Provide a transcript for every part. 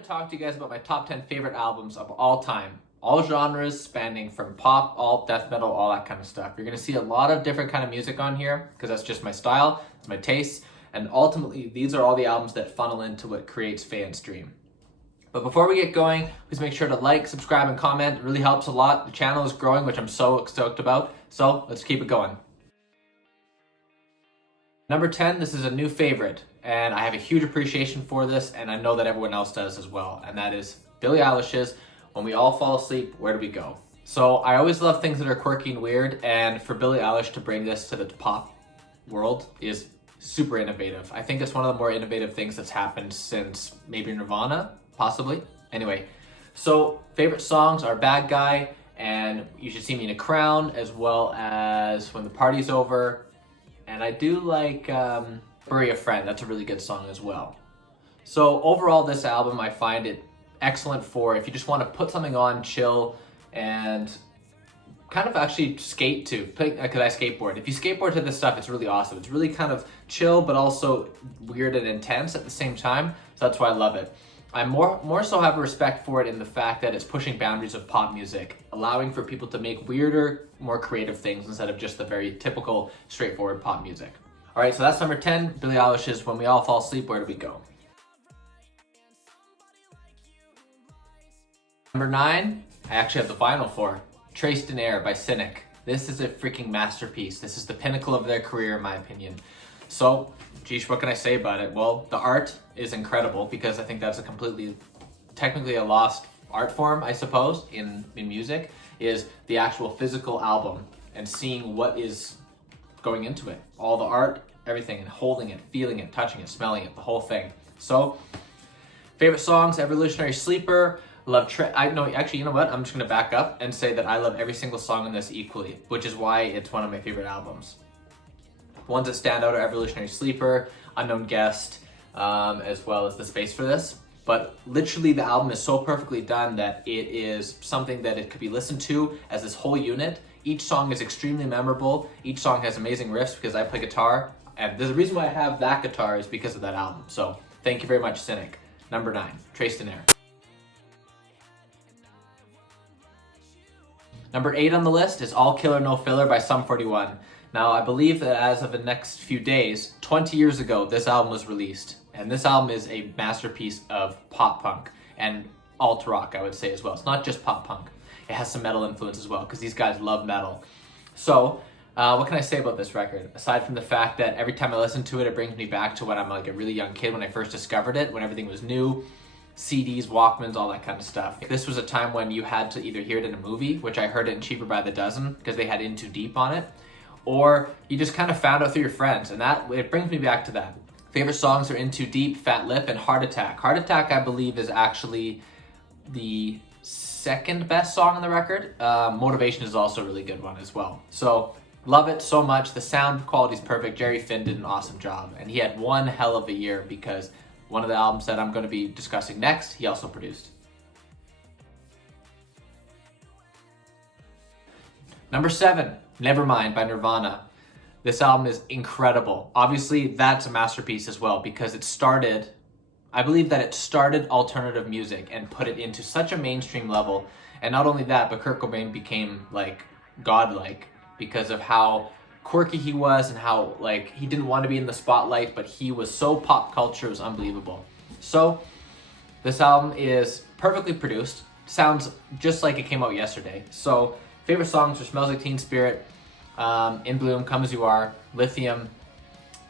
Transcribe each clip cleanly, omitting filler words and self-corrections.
to talk to you guys about my top 10 favorite albums of all time. All genres, spanning from pop, alt, death metal, all that kind of stuff. You're going to see a lot of different kind of music on here because that's just my style, it's my taste, and ultimately these are all the albums that funnel into what creates Fayence Dream. But before we get going, please make sure to like, subscribe, and comment. It really helps a lot. The channel is growing, which I'm so stoked about. So let's keep it going. Number 10, this is a new favorite, and I have a huge appreciation for this, and I know that everyone else does as well, and that is Billie Eilish's When We All Fall Asleep, Where Do We Go? So I always love things that are quirky and weird, and for Billie Eilish to bring this to the pop world is super innovative. I think it's one of the more innovative things that's happened since maybe Nirvana, possibly. Anyway, so favorite songs are Bad Guy and You Should See Me in a Crown, as well as When the Party's Over. And I do like Bury a Friend. That's a really good song as well. So overall, this album, I find it excellent for if you just want to put something on, chill, and kind of actually skate to, because I skateboard. If you skateboard to this stuff, it's really awesome. It's really kind of chill, but also weird and intense at the same time. So that's why I love it. I more so have a respect for it in the fact that it's pushing boundaries of pop music, allowing for people to make weirder, more creative things instead of just the very typical, straightforward pop music. All right, so that's number 10, Billie Eilish's When We All Fall Asleep, Where Do We Go? Number 9, I actually have the final for, Traced in Air by Cynic. This is a freaking masterpiece. This is the pinnacle of their career, in my opinion. So, geez, what can I say about it? Well, the art is incredible because I think that's technically a lost art form, I suppose, in music, is the actual physical album and seeing what is going into it. All the art, everything, and holding it, feeling it, touching it, smelling it, the whole thing. So, favorite songs, Evolutionary Sleeper, actually, you know what? I'm just going to back up and say that I love every single song on this equally, which is why it's one of my favorite albums. Ones that stand out are Evolutionary Sleeper, Unknown Guest, as well as The Space for This. But literally the album is so perfectly done that it is something that it could be listened to as this whole unit. Each song is extremely memorable. Each song has amazing riffs because I play guitar. And there's a reason why I have that guitar is because of that album. So thank you very much, Cynic. Number 9, Traced in Air. Number 8 on the list is All Killer No Filler by Sum 41. Now, I believe that as of the next few days, 20 years ago, this album was released. And this album is a masterpiece of pop punk and alt rock, I would say, as well. It's not just pop punk. It has some metal influence as well, because these guys love metal. So, what can I say about this record? Aside from the fact that every time I listen to it, it brings me back to when I'm like a really young kid, when I first discovered it, when everything was new. CDs, Walkmans, all that kind of stuff. This was a time when you had to either hear it in a movie, which I heard it in Cheaper by the Dozen, because they had In Too Deep on it, or you just kind of found out through your friends, and that it brings me back to that. Favorite songs are In Too Deep, Fat Lip, and Heart Attack. Heart Attack, I believe, is actually the second best song on the record. Motivation is also a really good one as well. So, love it so much. The sound quality is perfect. Jerry Finn did an awesome job, and he had one hell of a year because one of the albums that I'm going to be discussing next, he also produced. Number 7, Nevermind by Nirvana. This album is incredible. Obviously, that's a masterpiece as well because I believe that it started alternative music and put it into such a mainstream level. And not only that, but Kurt Cobain became like godlike because of how quirky he was and how like he didn't want to be in the spotlight, but he was so pop culture, it was unbelievable. So this album is perfectly produced, sounds just like it came out yesterday. So favorite songs are Smells Like Teen Spirit, In Bloom, Come As You Are, Lithium.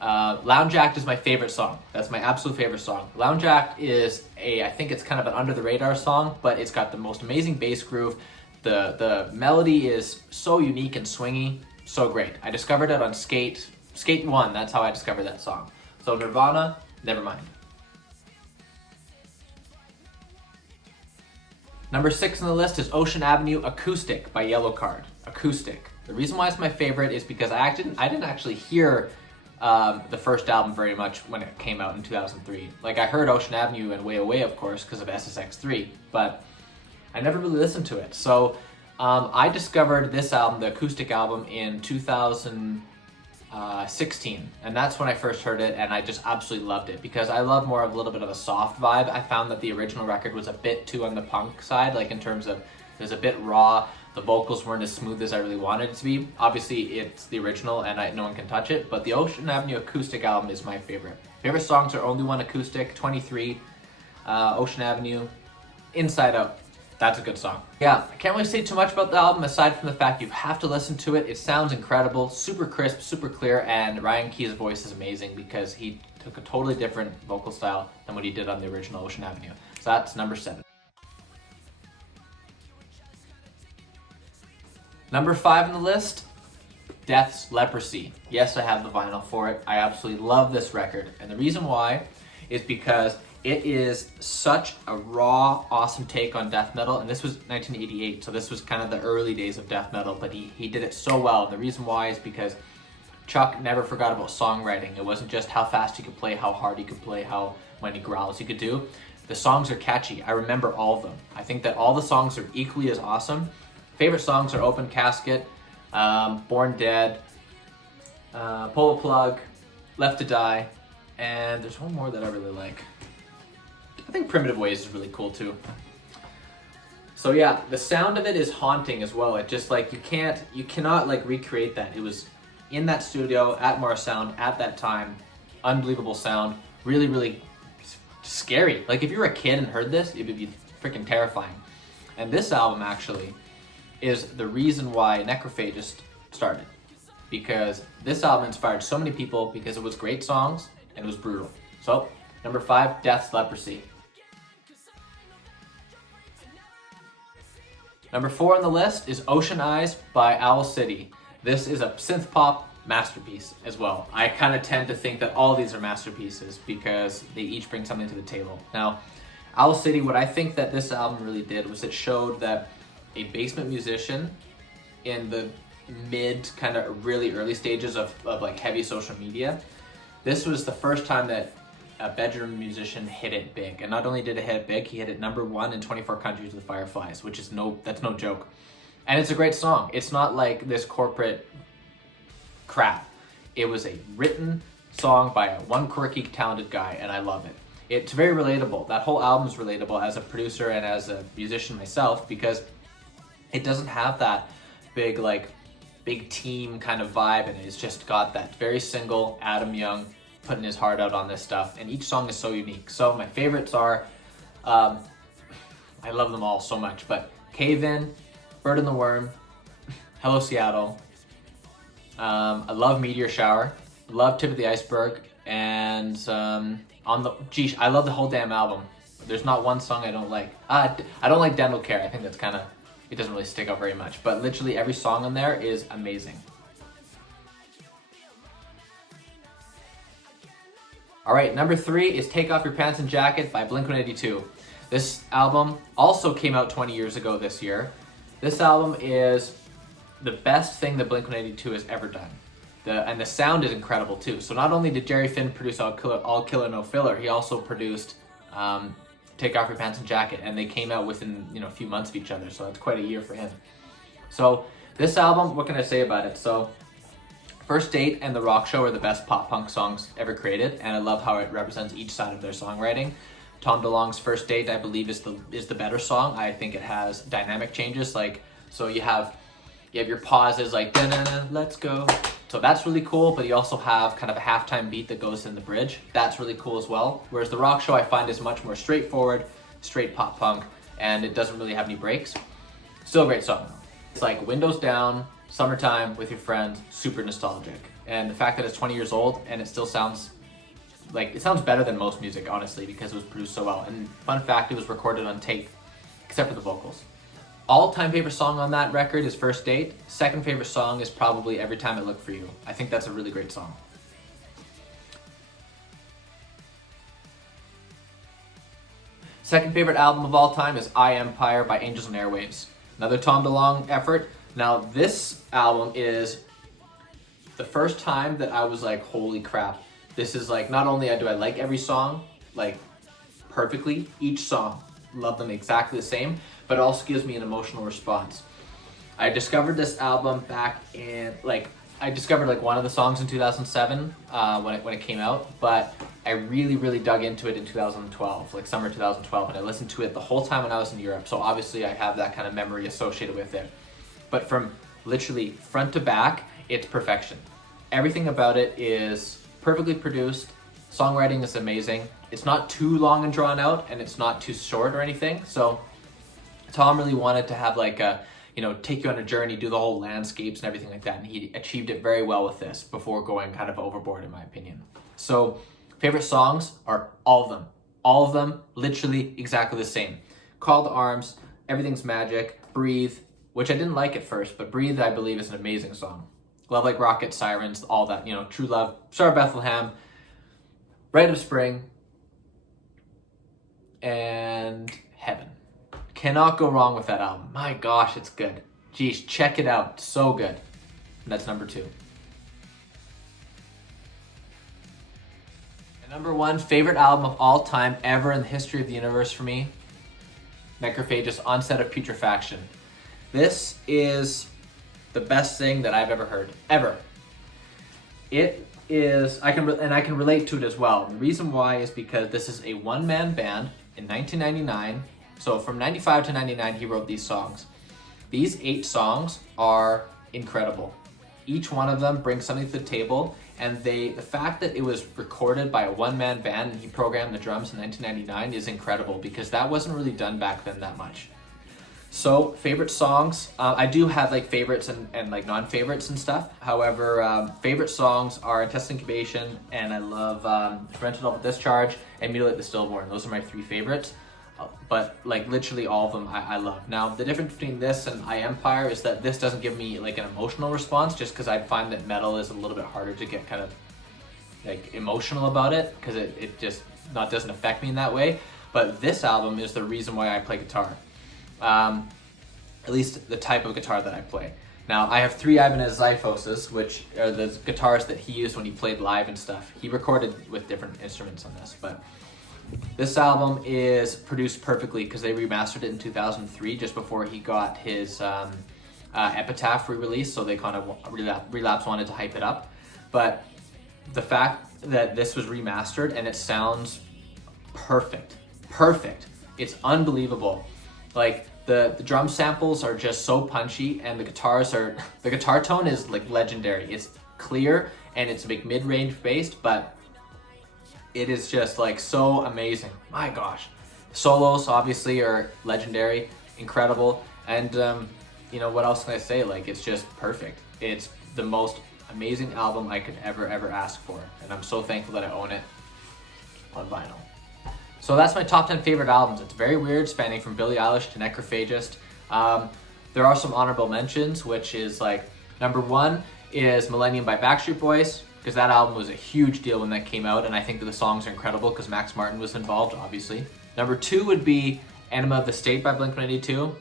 Lounge Act is my favorite song. That's my absolute favorite song. Lounge Act is I think it's kind of an under the radar song, but it's got the most amazing bass groove. The melody is so unique and swingy. So great. I discovered it on Skate 1. That's how I discovered that song. So Nirvana, Nevermind. Number 6 on the list is Ocean Avenue Acoustic by Yellowcard. Acoustic. The reason why it's my favorite is because I didn't actually hear the first album very much when it came out in 2003. Like I heard Ocean Avenue and Way Away, of course, because of SSX3, but I never really listened to it. So I discovered this album, the acoustic album, in 2000, 16, and that's when I first heard it, and I just absolutely loved it because I love more of a little bit of a soft vibe. I found that the original record was a bit too on the punk side, like in terms of it was a bit raw. The vocals weren't as smooth as I really wanted it to be. Obviously, it's the original, and no one can touch it. But the Ocean Avenue acoustic album is my favorite. Favorite songs are Only One Acoustic, 23, Ocean Avenue, Inside Out. That's a good song. Yeah, I can't really say too much about the album aside from the fact you have to listen to it. It sounds incredible, super crisp, super clear, and Ryan Key's voice is amazing because he took a totally different vocal style than what he did on the original Ocean Avenue. So that's number 7. Number 5 on the list, Death's Leprosy. Yes, I have the vinyl for it. I absolutely love this record. And the reason why is because it is such a raw, awesome take on death metal. And this was 1988, so this was kind of the early days of death metal, but he did it so well. And the reason why is because Chuck never forgot about songwriting. It wasn't just how fast he could play, how hard he could play, how many growls he could do. The songs are catchy. I remember all of them. I think that all the songs are equally as awesome. Favorite songs are Open Casket, Born Dead, Pull a Plug, Left to Die, and there's one more that I really like. I think Primitive Ways is really cool too. So yeah, the sound of it is haunting as well. It just like, you cannot like recreate that. It was in that studio at Mars Sound at that time. Unbelievable sound. Really, really scary. Like if you were a kid and heard this, it would be freaking terrifying. And this album actually is the reason why Necrophagist started. Because this album inspired so many people because it was great songs and it was brutal. So, number 5, Death's Leprosy. Number 4 on the list is Ocean Eyes by Owl City. This is a synth pop masterpiece as well. I kind of tend to think that all of these are masterpieces because they each bring something to the table. Now, Owl City, what I think that this album really did was it showed that a basement musician in the mid kind of really early stages of like heavy social media, this was the first time that a bedroom musician hit it big. And not only did it hit it big, he hit it number 1 in 24 countries with Fireflies, which is that's no joke. And it's a great song. It's not like this corporate crap. It was a written song by one quirky, talented guy, and I love it. It's very relatable. That whole album is relatable as a producer and as a musician myself because it doesn't have that big team kind of vibe, and it's just got that very single Adam Young putting his heart out on this stuff, and each song is so unique. So my favorites are, I love them all so much, but Cave In, Bird and the Worm, Hello Seattle, I love Meteor Shower, love Tip of the Iceberg, and I love the whole damn album. There's not one song I don't like. I don't like Dental Care. I think that's kind of, it doesn't really stick out very much, but literally every song on there is amazing. All right, number 3 is Take Off Your Pants and Jacket by Blink-182. This album also came out 20 years ago this year. This album is the best thing that Blink-182 has ever done. And the sound is incredible too. So not only did Jerry Finn produce All Killer No Filler, he also produced Take Off Your Pants and Jacket, and they came out within a few months of each other, so that's quite a year for him. So this album, what can I say about it? So First Date and The Rock Show are the best pop punk songs ever created, and I love how it represents each side of their songwriting. Tom DeLonge's First Date, I believe, is the better song. I think it has dynamic changes, so you have your pauses like da-na-na, let's go. So that's really cool, but you also have kind of a halftime beat that goes in the bridge. That's really cool as well. Whereas The Rock Show I find is much more straightforward, straight pop punk, and it doesn't really have any breaks. Still a great song. It's like windows down, summertime with your friends, super nostalgic. And the fact that it's 20 years old and it still sounds like, it sounds better than most music, honestly, because it was produced so well. And fun fact, it was recorded on tape, except for the vocals. All-time favorite song on that record is First Date. Second favorite song is probably Every Time I Look For You. I think that's a really great song. Second favorite album of all time is I Empire by Angels and Airwaves. Another Tom DeLonge effort. Now this album is the first time that I was like, holy crap. This is like, not only do I like every song, like perfectly, each song, love them exactly the same, but it also gives me an emotional response. I discovered this album back in like I discovered like one of the songs in 2007 when it came out, but I really dug into it in 2012, like summer 2012, and I listened to it the whole time when I was in Europe. So obviously I have that kind of memory associated with it. But from literally front to back, it's perfection. Everything about it is perfectly produced. Songwriting is amazing. It's not too long and drawn out, and it's not too short or anything. So Tom really wanted to have like a, take you on a journey, do the whole landscapes and everything like that. And he achieved it very well with this before going kind of overboard, in my opinion. So favorite songs are all of them. All of them, literally exactly the same. Call to Arms, Everything's Magic, Breathe, which I didn't like at first, but Breathe, I believe, is an amazing song. Love Like Rocket, Sirens, all that, True Love, Star of Bethlehem, Rite of Spring, and Heaven. Cannot go wrong with that album. My gosh, it's good. Geez, check it out. So good. And that's number 2. And number 1 favorite album of all time ever in the history of the universe for me, Necrophagist, Onset of Putrefaction. This is the best thing that I've ever heard, ever. It is, I can relate to it as well. The reason why is because this is a one-man band in 1999. So from 95 to 99, he wrote these songs. These 8 songs are incredible. Each one of them brings something to the table, and the fact that it was recorded by a one-man band and he programmed the drums in 1999 is incredible, because that wasn't really done back then that much. So favorite songs, I do have like favorites and like non-favorites and stuff. However, favorite songs are Intestinal Incubation, and I love Parental Double Discharge and Mutilate the Stillborn. Those are my 3 favorites. But like literally all of them I love. Now the difference between this and I Empire is that this doesn't give me like an emotional response, just because I find that metal is a little bit harder to get kind of like emotional about it, because it just doesn't affect me in that way. But this album is the reason why I play guitar. At least the type of guitar that I play. Now I have 3 Ibanez Zyphoses, which are the guitars that he used when he played live and stuff. He recorded with different instruments on this, but this album is produced perfectly because they remastered it in 2003, just before he got his Epitaph re-release, so they kind of, Relapse wanted to hype it up. But the fact that this was remastered and it sounds perfect, it's unbelievable. Like the drum samples are just so punchy, and the guitar tone is like legendary. It's clear and it's like mid-range based, but it is just like so amazing. My gosh. Solos obviously are legendary, incredible, and what else can I say? Like, it's just perfect. It's the most amazing album I could ever ask for, and I'm so thankful that I own it on vinyl. So that's my top 10 favorite albums. It's very weird, spanning from Billie Eilish to Necrophagist. There are some honorable mentions, which is like, number 1 is Millennium by Backstreet Boys, because that album was a huge deal when that came out, and I think that the songs are incredible because Max Martin was involved, obviously. Number 2 would be Enema of the State by Blink-182.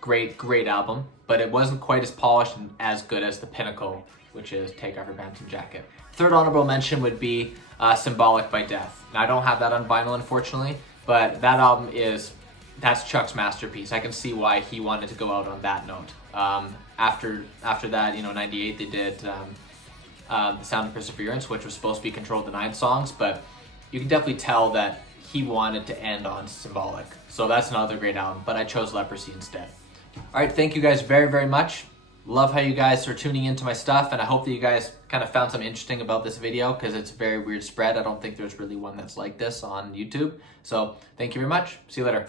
Great album, but it wasn't quite as polished and as good as the pinnacle, which is Take Off Your Pants and Jacket. Third honorable mention would be Symbolic by Death. Now, I don't have that on vinyl, unfortunately, but that album that's Chuck's masterpiece. I can see why he wanted to go out on that note. After that, 98, they did The Sound of Perseverance, which was supposed to be Control of the Nine songs, but you can definitely tell that he wanted to end on Symbolic. So that's another great album, but I chose Leprosy instead. All right, thank you guys very much. Love how you guys are tuning into my stuff, and I hope that you guys kind of found something interesting about this video, because it's a very weird spread. I don't think there's really one that's like this on YouTube. So thank you very much. See you later.